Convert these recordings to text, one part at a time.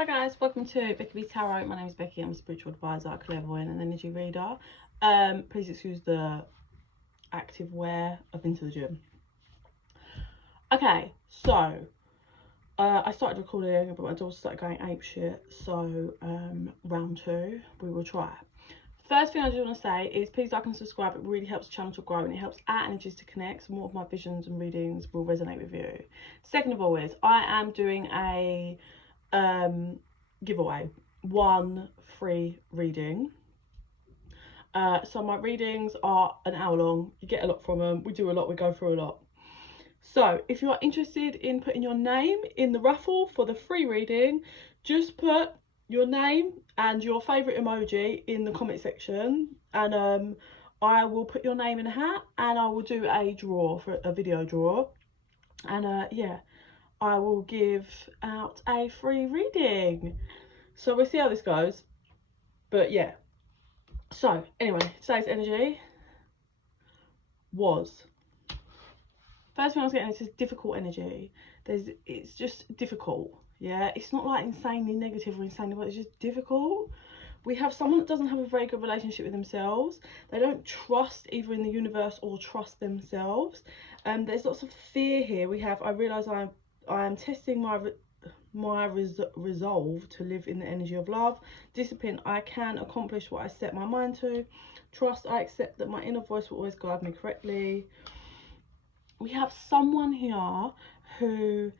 Hi guys, welcome to bekibtarot. My name is Becky. I'm a spiritual advisor, clairvoyant and energy reader. Please excuse the active wear. I've been to the gym. Okay, so I started recording, but my daughter started going apeshit. So round two, we will try. First thing I just want to say is please like and subscribe. It really helps the channel to grow and it helps our energies to connect. So more of my visions and readings will resonate with you. Second of all is I am doing a giveaway, 1 free reading. So my readings are an hour long. You get a lot from them. We do a lot, we go through a lot. So if you are interested in putting your name in the raffle for the free reading, just put your name and your favourite emoji in the comment section, and I will put your name in a hat and I will do a draw, for a video draw, and yeah, I will give out a free reading. So we'll see how this goes. But yeah. So anyway, today's energy was, first thing I was getting, is difficult energy. It's just difficult. Yeah, it's not like insanely negative or insanely, but it's just difficult. We have someone that doesn't have a very good relationship with themselves. They don't trust either in the universe or trust themselves. There's lots of fear here. We have, I realise I am testing my resolve to live in the energy of love. Discipline, I can accomplish what I set my mind to. Trust, I accept that my inner voice will always guide me correctly. We have someone here who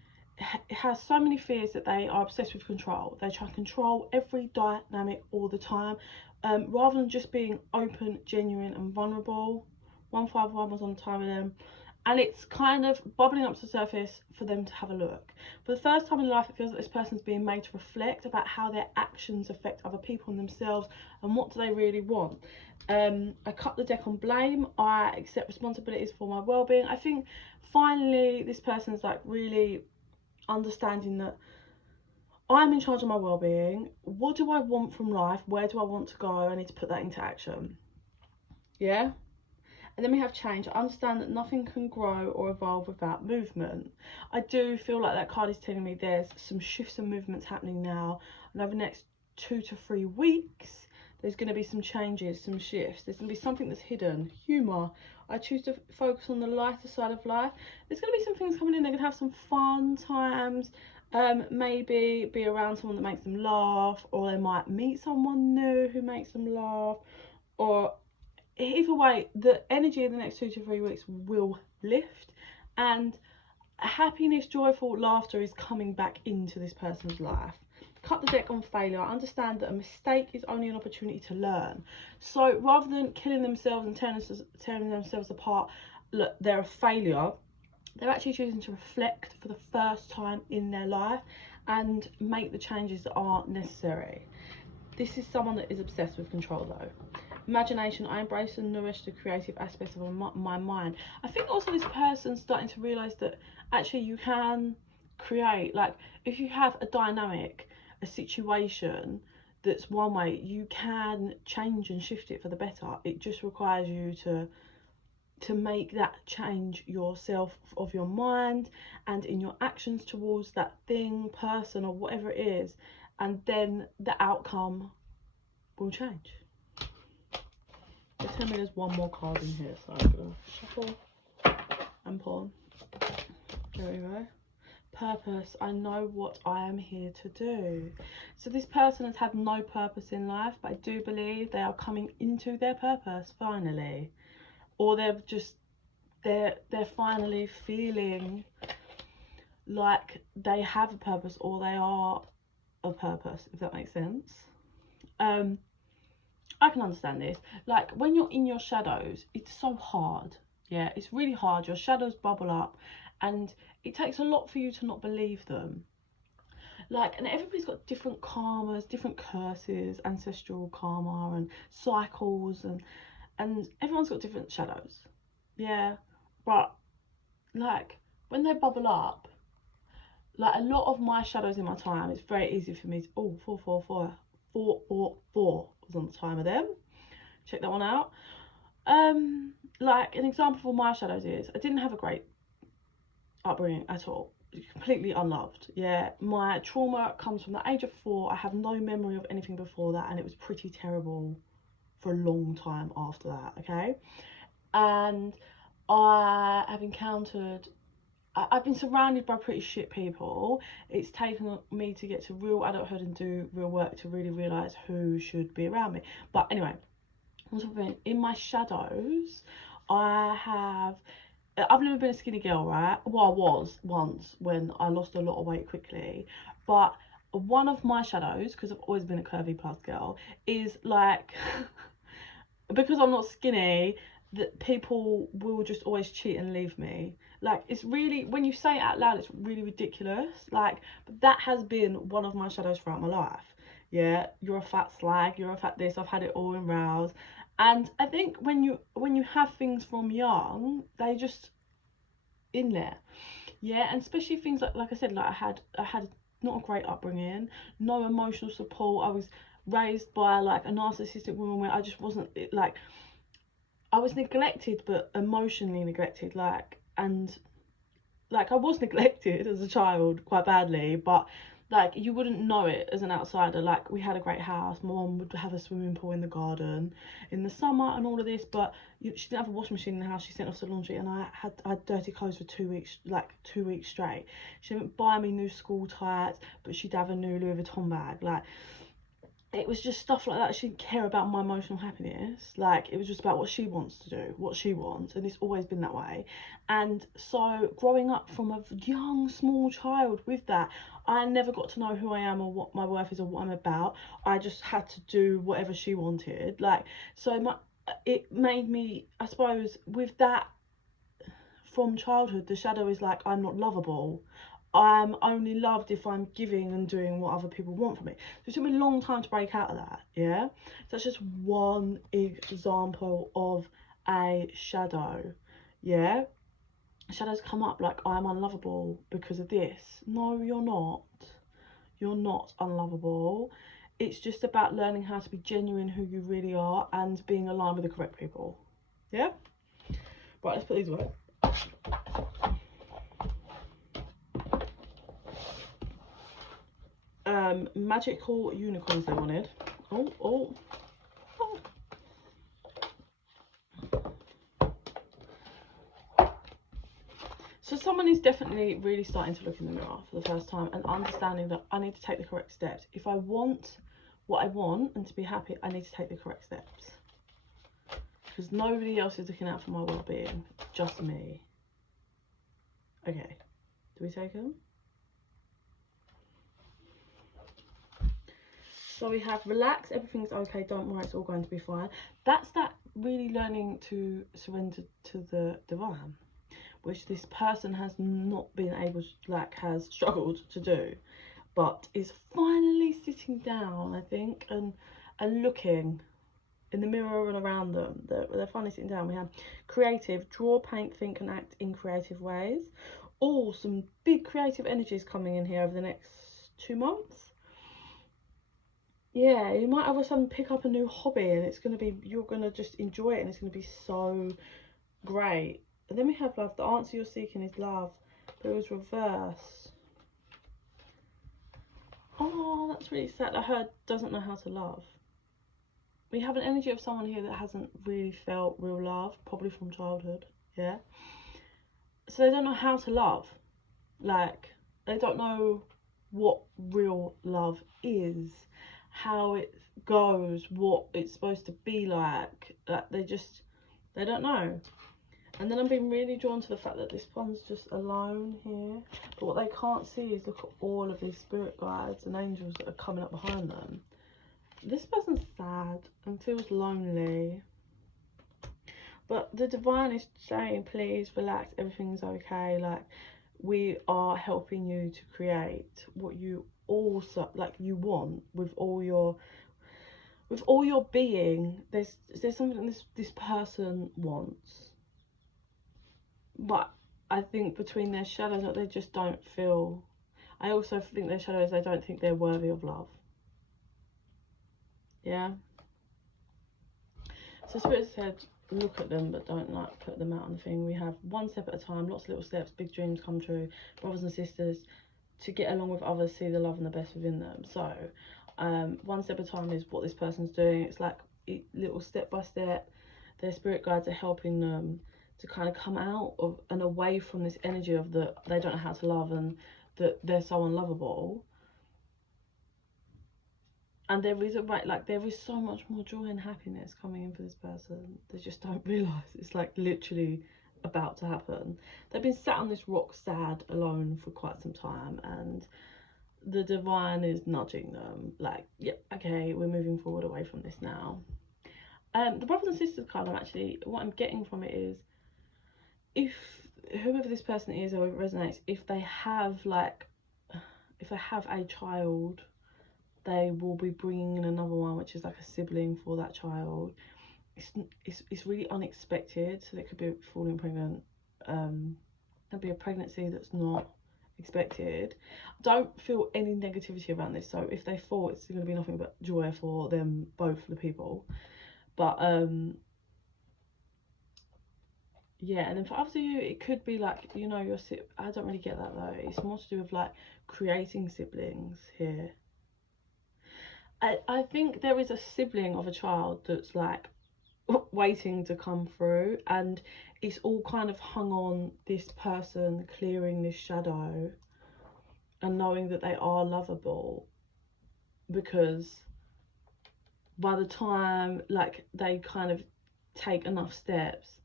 has so many fears that they are obsessed with control. They try to control every dynamic all the time, rather than just being open, genuine and vulnerable. 151 was on the time of them, and it's kind of bubbling up to the surface for them to have a look. For the first time in life, it feels like this person's being made to reflect about how their actions affect other people and themselves, and what do they really want. I cut the deck on blame. I accept responsibilities for my well-being. I think finally this person's like really understanding that I'm in charge of my well-being. What do I want from life? Where do I want to go? I need to put that into action. Yeah. And then we have change. I understand that nothing can grow or evolve without movement. I do feel like that card is telling me there's some shifts and movements happening now, and over the next 2 to 3 weeks there's going to be some changes, some shifts. There's going to be something that's hidden. Humour. I choose to focus on the lighter side of life. There's going to be some things coming in. They're going to have some fun times. Maybe be around someone that makes them laugh, or they might meet someone new who makes them laugh, or either way, the energy in the next 2 to 3 weeks will lift, and happiness, joyful laughter is coming back into this person's life. Cut the deck on failure. I understand that a mistake is only an opportunity to learn. So rather than killing themselves and tearing themselves apart, look, they're a failure. They're actually choosing to reflect for the first time in their life and make the changes that are necessary. This is someone that is obsessed with control though. Imagination, I embrace and nourish the creative aspects of my mind. I think also this person's starting to realise that actually you can create, like if you have a dynamic, a situation that's one way, you can change and shift it for the better. It just requires you to make that change yourself, of your mind and in your actions towards that thing, person or whatever it is, and then the outcome will change. They tell me there's one more card in here, so I'm gonna shuffle and pull. There we go. Purpose. I know what I am here to do. So this person has had no purpose in life, but I do believe they are coming into their purpose finally, or they're finally feeling like they have a purpose, or they are a purpose, if that makes sense. I can understand this. Like when you're in your shadows, it's so hard. Yeah, it's really hard. Your shadows bubble up, and it takes a lot for you to not believe them. Like, and everybody's got different karmas, different curses, ancestral karma and cycles, and everyone's got different shadows. Yeah, but like when they bubble up, like a lot of my shadows in my time, it's very easy for me to, oh, 444 was on the time of them. Check that one out. Like an example for my shadows is I didn't have a great upbringing at all. completely unloved. Yeah, my trauma comes from the age of 4. I have no memory of anything before that, and it was pretty terrible for a long time after that. Okay, and I have encountered, I've been surrounded by pretty shit people. It's taken me to get to real adulthood and do real work to really realise who should be around me. But anyway, in my shadows, I've never been a skinny girl, right? Well, I was once when I lost a lot of weight quickly. But one of my shadows, because I've always been a curvy plus girl, is like, because I'm not skinny, that people will just always cheat and leave me. Like, it's really, when you say it out loud, it's really ridiculous. Like, but that has been one of my shadows throughout my life. Yeah, you're a fat slag, you're a fat this, I've had it all in rows. And I think when you have things from young, they just in there. Yeah, and especially things like I said, like I had not a great upbringing, no emotional support. I was raised by like a narcissistic woman where I just wasn't, like, I was neglected, but emotionally neglected, like, and like I was neglected as a child quite badly, but like you wouldn't know it as an outsider. Like, we had a great house, my mum would have a swimming pool in the garden in the summer and all of this, but she didn't have a washing machine in the house. She sent off to laundry, and I had dirty clothes for 2 weeks, like 2 weeks straight. She didn't buy me new school tights, but she'd have a new Louis Vuitton bag. Like, it was just stuff like that. She didn't care about my emotional happiness. Like, it was just about what she wants to do, what she wants, and it's always been that way. And so growing up from a young small child with that, I never got to know who I am or what my worth is or what I'm about. I just had to do whatever she wanted. Like, so it made me, I suppose, with that from childhood, the shadow is like, I'm not lovable. I'm only loved if I'm giving and doing what other people want from me. So it took me a long time to break out of that, yeah? So that's just one example of a shadow, yeah? Shadows come up like, I'm unlovable because of this. No, you're not. You're not unlovable. It's just about learning how to be genuine who you really are and being aligned with the correct people, yeah? Right, let's put these away. Magical unicorns they wanted. Oh. So someone is definitely really starting to look in the mirror for the first time and understanding that I need to take the correct steps. If I want what I want and to be happy, I need to take the correct steps. Because nobody else is looking out for my well-being, just me. Okay, do we take them? So we have relax, everything's okay, don't worry, it's all going to be fine. That's that really learning to surrender to the divine, which this person has not been able to, like, has struggled to do, but is finally sitting down, I think, and looking in the mirror and around them. They're finally sitting down. We have creative, draw, paint, think and act in creative ways. Oh, some big creative energies coming in here over the next 2 months. Yeah, you might all of a sudden pick up a new hobby and it's going to be, you're going to just enjoy it and it's going to be so great. And then we have love. The answer you're seeking is love, but it was reverse. Oh, that's really sad. I heard doesn't know how to love. We have an energy of someone here that hasn't really felt real love, probably from childhood, yeah? So they don't know how to love. Like, they don't know what real love is, how it goes, what it's supposed to be like. They don't know. And then I'm being really drawn to the fact that this one's just alone here. But what they can't see is, look at all of these spirit guides and angels that are coming up behind them. This person's sad and feels lonely. But the divine is saying, please relax, everything's okay. Like, we are helping you to create what you also, like, you want with all your being. There's something this person wants. But I think between their shadows that they just don't feel. I also think their shadows, they don't think they're worthy of love. Yeah. So Spirit said, look at them but don't like put them out on the thing. We have one step at a time, lots of little steps, big dreams come true, brothers and sisters, to get along with others, see the love and the best within them. So one step at a time is what this person's doing. It's like little step by step. Their spirit guides are helping them to kind of come out of and away from this energy of that they don't know how to love and that they're so unlovable. And there is there is so much more joy and happiness coming in for this person. They just don't realise it's like literally about to happen. They've been sat on this rock sad alone for quite some time, and the divine is nudging them like, yep, okay, we're moving forward away from this now. The brothers and sisters card, what I'm getting from it is, if whoever this person is or it resonates, if they have a child, they will be bringing in another one, which is like a sibling for that child. It's really unexpected, so they could be falling pregnant. There'll be a pregnancy that's not expected. Don't feel any negativity around this, so if they fall, it's going to be nothing but joy for them, both the people. But yeah, and then for others of you, it could be like, you know, I don't really get that though. It's more to do with like creating siblings here. I think there is a sibling of a child that's like waiting to come through, and it's all kind of hung on this person clearing this shadow and knowing that they are lovable, because by the time like they kind of take enough steps,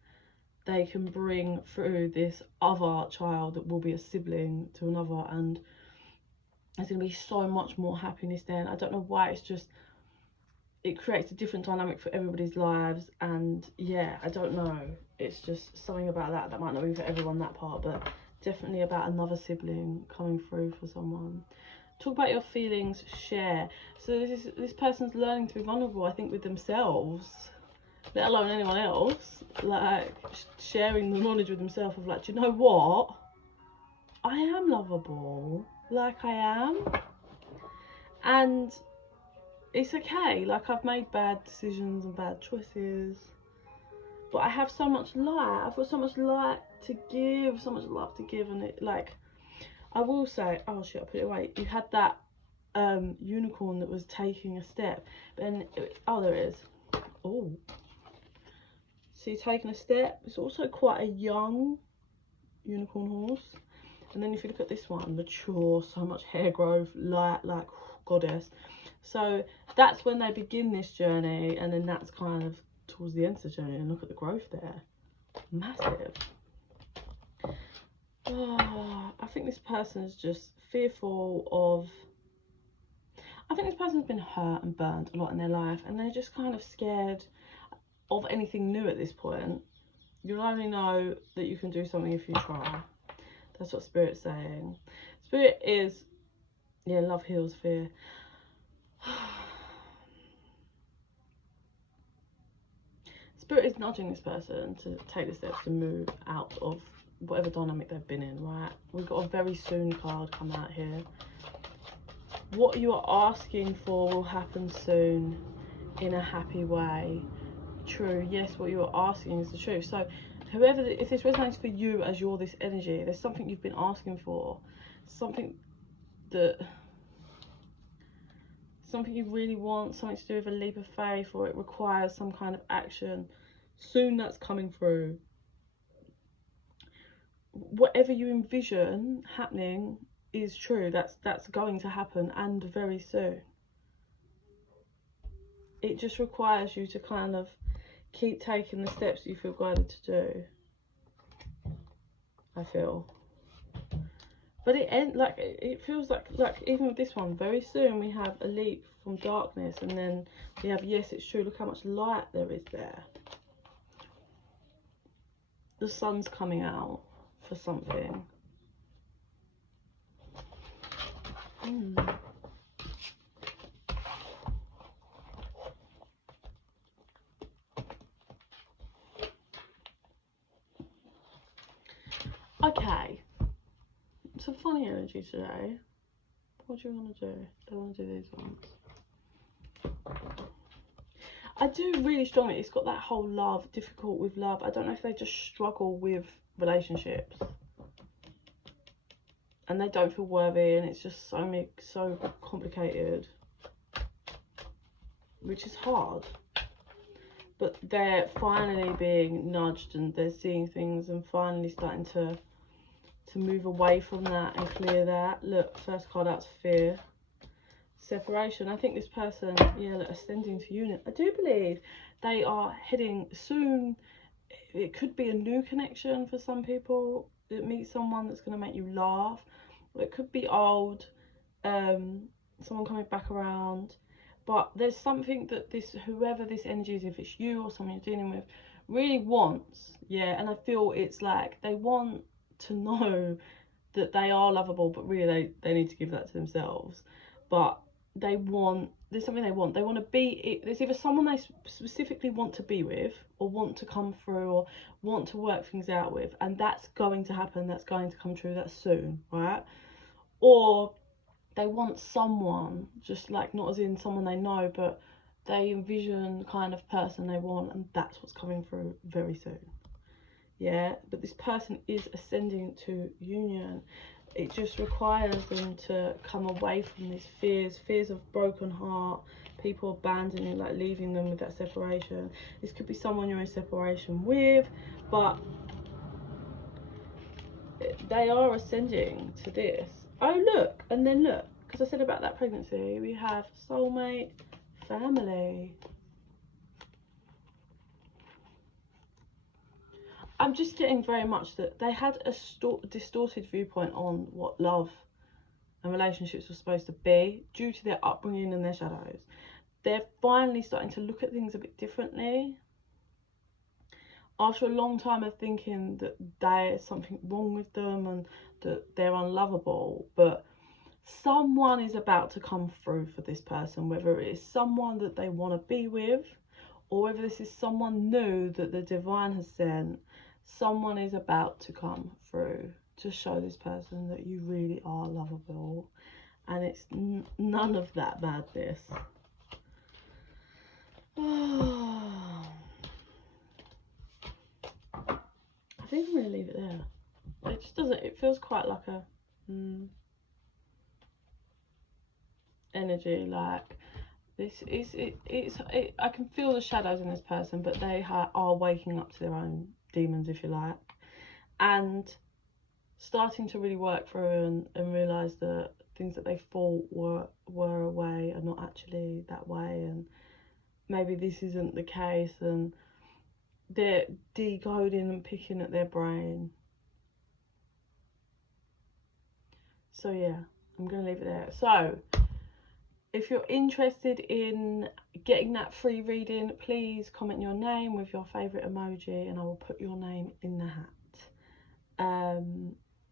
they can bring through this other child that will be a sibling to another, and there's going to be so much more happiness then. I don't know why, it's just, it creates a different dynamic for everybody's lives. And yeah, I don't know, it's just something about that might not be for everyone, that part, but definitely about another sibling coming through for someone. Talk about your feelings, share. So this person's learning to be vulnerable, I think, with themselves, let alone anyone else. Like sharing the knowledge with themselves of like, do you know what, I am lovable, like I am, and it's okay. Like, I've made bad decisions and bad choices, but I have so much light. I've got so much light to give, so much love to give. And it, like, I will say, oh shit, I put it away. You had that unicorn that was taking a step, and oh, there it is. Oh, so you're taking a step. It's also quite a young unicorn horse. And then if you look at this one, mature, so much hair growth, light, like goddess. So that's when they begin this journey, and then that's kind of towards the end of the journey. And look at the growth there, massive. Oh, I think this person is just fearful of, I think this person's been hurt and burned a lot in their life, and they're just kind of scared of anything new at this point. You'll only know that you can do something if you try. That's what Spirit's saying. Spirit is, yeah, love heals fear. Spirit is nudging this person to take the steps to move out of whatever dynamic they've been in, right? We've got a very soon card come out here. What you are asking for will happen soon in a happy way. True, yes, what you are asking is the truth. So whoever, if this resonates for you as you're this energy, there's something you've been asking for, something you really want, something to do with a leap of faith, or it requires some kind of action. Soon that's coming through. Whatever you envision happening is true. That's going to happen, and very soon. It just requires you to kind of keep taking the steps you feel guided to do, I feel. But it feels like even with this one, very soon we have a leap from darkness, and then we have, yes, it's true, look how much light there is there. The sun's coming out for something. Okay, some funny energy today. What do you want to do? Do I want to do these ones? I do really strongly, it's got that whole love, difficult with love. I don't know if they just struggle with relationships and they don't feel worthy, and it's just so complicated, which is hard. But they're finally being nudged and they're seeing things and finally starting to move away from that and clear that. Look, first card out's fear. Separation. I think this person, yeah, look, ascending to union. I do believe they are heading soon. It could be a new connection for some people. It meets someone that's going to make you laugh. Or it could be old, someone coming back around. But there's something that whoever this energy is, if it's you or someone you're dealing with, really wants. Yeah, and I feel it's like they want to know that they are lovable, but really they need to give that to themselves. But there's something they want to be. There's either someone they specifically want to be with, or want to come through, or want to work things out with, and that's going to happen, that's going to come true, that's soon, right? Or they want someone, just like, not as in someone they know, but they envision the kind of person they want, and that's what's coming through very soon. Yeah, but this person is ascending to union. It just requires them to come away from these fears of broken heart, people abandoning, like leaving them with that separation. This could be someone you're in separation with, but they are ascending to this. Oh, look, and then look, because I said about that pregnancy, we have soulmate, family. I'm just getting very much that they had a distorted viewpoint on what love and relationships were supposed to be due to their upbringing and their shadows. They're finally starting to look at things a bit differently after a long time of thinking that there's something wrong with them and that they're unlovable. But someone is about to come through for this person, whether it is someone that they want to be with, or whether this is someone new that the divine has sent. Someone is about to come through to show this person that you really are lovable, and it's none of that madness. I think I'm going to leave it there. It just doesn't, it feels quite like a energy, like this is I can feel the shadows in this person, but they are waking up to their own demons, if you like, and starting to really work through and realize that things that they thought were a way are not actually that way, and maybe this isn't the case, and they're decoding and picking at their brain. So yeah, I'm gonna leave it there. So if you're interested in getting that free reading, please comment your name with your favourite emoji and I will put your name in the hat.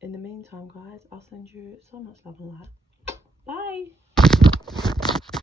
In the meantime, guys, I'll send you so much love and light. Bye!